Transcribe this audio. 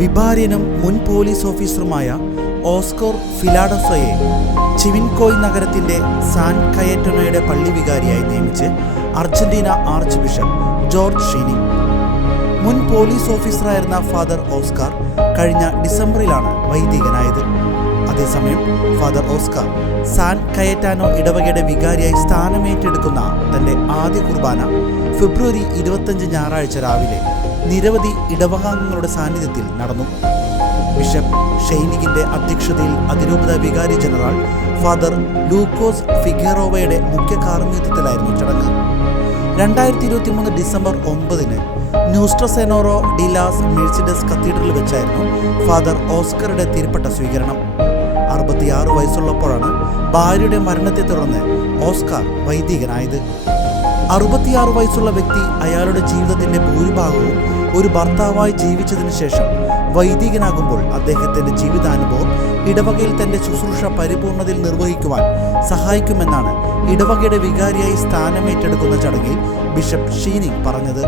വിഭാര്യനും മുൻ police ഓഫീസറുമായ Oscar ഫിലാഡൽഫയെ ചിവിൻകോയ് നഗരത്തിന്റെ San കയറ്റനോയുടെ പള്ളി വികാരിയായി നിയമിച്ച് അർജന്റീന ആർച്ച് ബിഷപ്പ് ജോർജ് ഷീനിങ്. മുൻ പോലീസ് ഓഫീസറായിരുന്ന ഫാദർ ഓസ്കാർ കഴിഞ്ഞ ഡിസംബറിലാണ് വൈദികനായത്. അതേസമയം ഫാദർ ഓസ്കാർ സാൻ കയറ്റാനോ ഇടവകയുടെ വികാരിയായി സ്ഥാനമേറ്റെടുക്കുന്ന തന്റെ ആദ്യ കുർബാന ഫെബ്രുവരി 25 ഞായറാഴ്ച രാവിലെ നിരവധി ഇടവകാംഗങ്ങളുടെ സാന്നിധ്യത്തിൽ നടന്നു. ബിഷപ്പ് ഷെയ്നിഗിന്റെ അധ്യക്ഷതയിൽ അതിരൂപത വികാരി ജനറൽ ഫാദർ ലൂക്കോസ് ഫിഗേറോവയുടെ മുഖ്യ കാർമ്മികത്വത്തിലായിരുന്നു ചടങ്ങ്. 2023 ഡിസംബർ 9 ന്യൂസ്ട്രസെനോറോ ഡി ലാസ് മെഴ്സിഡസ് കത്തീഡ്രലിൽ വെച്ചായിരുന്നു ഫാദർ ഓസ്കറുടെ തിരുപ്പട്ട സ്വീകരണം. 66 വയസ്സുള്ളപ്പോഴാണ് ഭാര്യയുടെ മരണത്തെ തുടർന്ന് ഓസ്കാർ വൈദികനായത്. 66 വയസ്സുള്ള വ്യക്തി അയാളുടെ ജീവിതത്തിന്റെ ഭൂരിഭാഗവും ഒരു ഭർത്താവായി ജീവിച്ചതിനു ശേഷം വൈദികനാകുമ്പോൾ അദ്ദേഹത്തിന്റെ ജീവിതാനുഭവം ഇടവകയിൽ തന്റെ ശുശ്രൂഷ പരിപൂർണതയിൽ നിർവഹിക്കുവാൻ സഹായിക്കുമെന്നാണ് ഇടവകയുടെ വികാരിയായി സ്ഥാനമേറ്റെടുക്കുന്ന ചടങ്ങിൽ ബിഷപ്പ് ഷീനിങ് പറഞ്ഞത്.